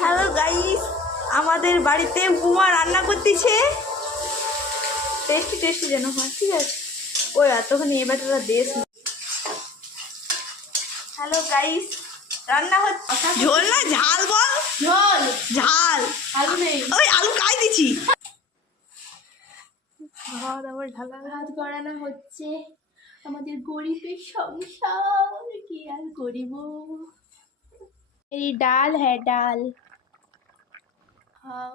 Hello guys, আমাদের বাড়িতে উমা রান্না করতেছে। টেস্টি টেস্টি যেন হয়, ঠিক আছে? ওই এতক্ষণ এবার দেশ। হ্যালো গাইস, রান্না হচ্ছে। ঝোল না ঝাল বল? ঝোল ঝাল। আলু নেই, ওই আলু কাই দিছি। ভাত আবার ঢালা ভাত করানো হচ্ছে। আমাদের গরিবের সংসার, কি আর করিব। এই ডাল, হ্যাঁ ডাল। খাও।